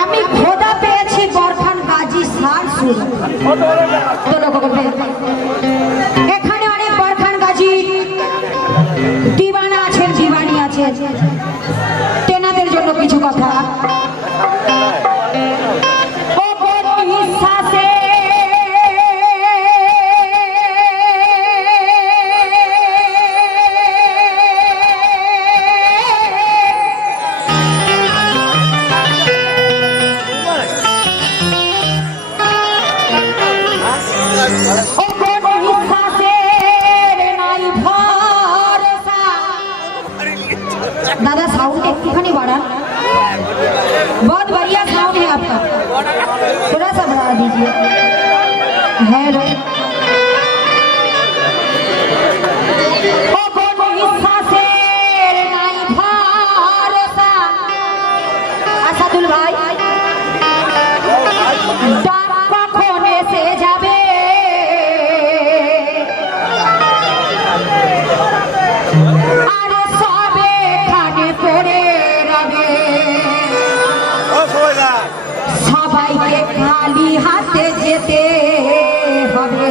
আমি খোদা পেয়েছি বরখান গাজী সার সুর निवाड़ा बहुत बढ़िया साउंड है आपका। थोड़ा सा बढ़ा दीजिए। है বিহাতে যেতে হবে।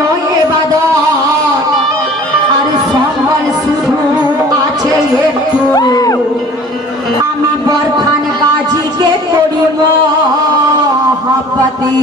নয় এবাদত। আর সবার শুধু আছে একটু। আমি বরখান বাজিকে করি মহাপতি।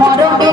মরণের